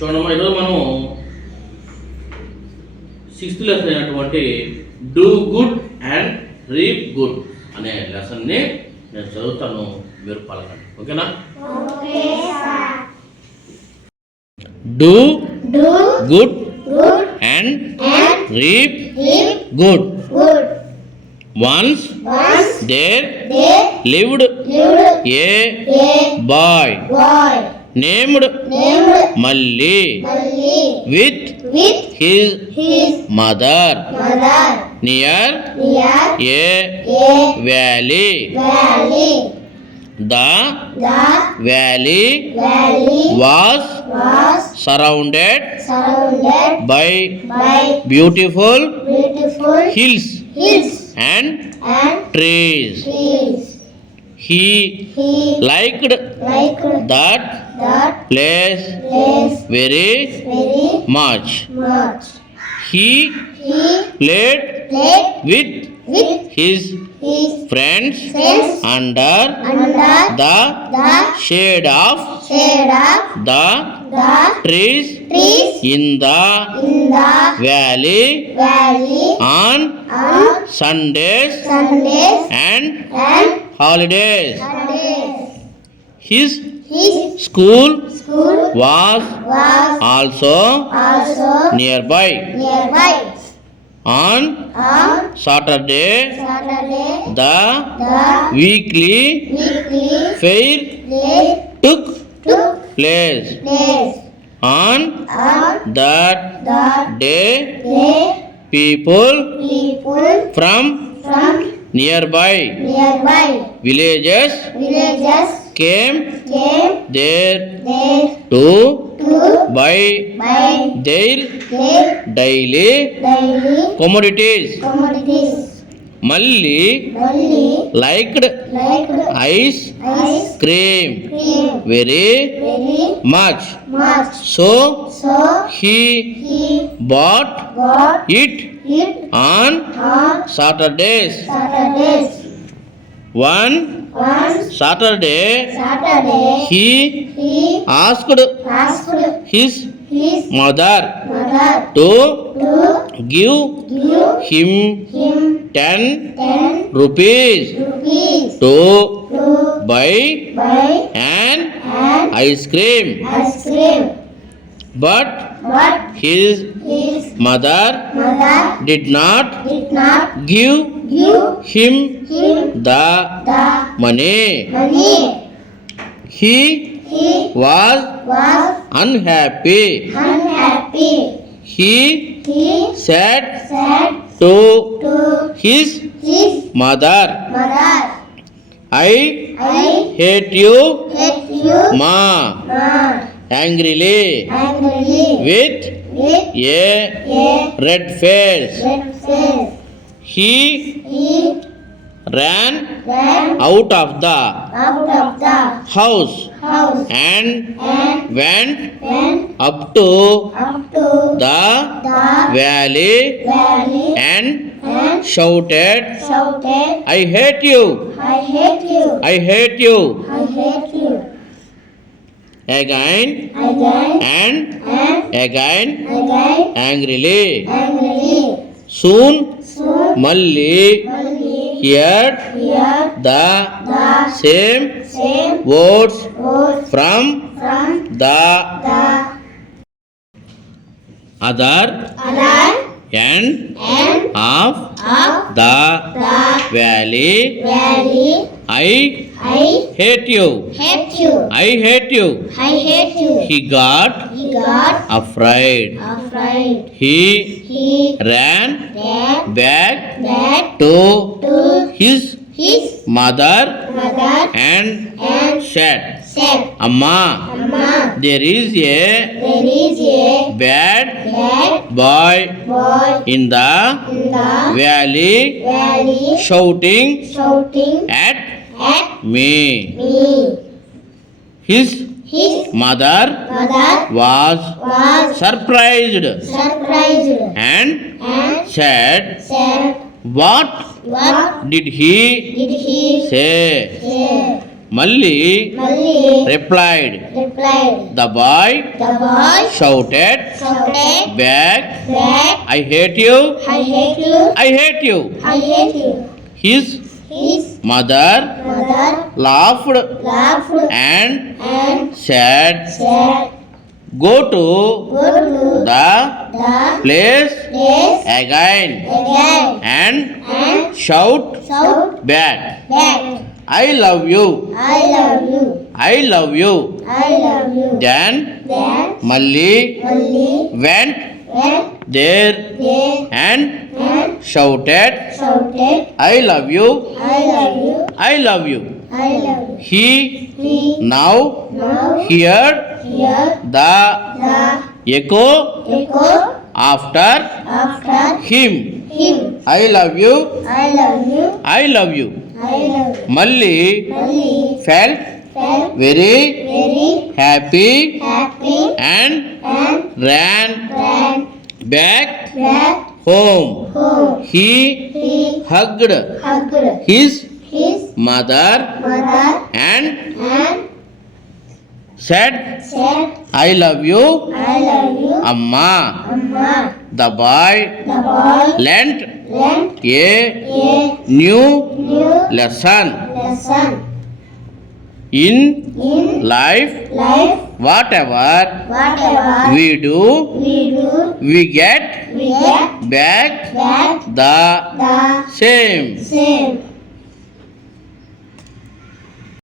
చూడమ్మా, ఈరోజు మనం 6th లెసన్ అయినటువంటి do good and reap good అనే లెసన్ని నేను చదువుతాను, మీరు పలకండి. ఓకేనా? Do good and reap good. Once there lived a boy named Malli with his mother near a valley. The valley was surrounded by beautiful hills and trees. He liked that place very much. He played with his friends under the shade of the trees in the valley on Sundays and holidays. His school was also nearby. On Saturday, the weekly fair took place. On that day, people from nearby villages came there to buy their daily commodities. Malli liked ice cream very much, so he bought it on Saturdays. One Saturday, he asked his mother to give him 10 rupees to buy an ice cream. But his mother did not give him the money. He was unhappy. He said to his mother, "I hate you, Ma," angrily, with a red face. He ran out of the house and went up to the valley and shouted, "I hate you, I hate you," again and again, angrily. Soon Malli heard the same words from the other end of the valley. "I hate you, I hate you." He got afraid. He ran back to his mother and said, "Amma, there is a bad boy in the valley shouting at me." His mother was surprised and said, "What did he say?" మళ్ళీ replied. The boy shouted back, I hate you. His mother laughed and said, go to the place again and shout back, I love you. Then Malli went there and shouted, I love you. He now heard the echo after him, I love you. Malli felt very happy and ran back home. He hugged his mother and said, I love you, Amma. The boy learnt a new lesson. In life, whatever we do, we get back the same.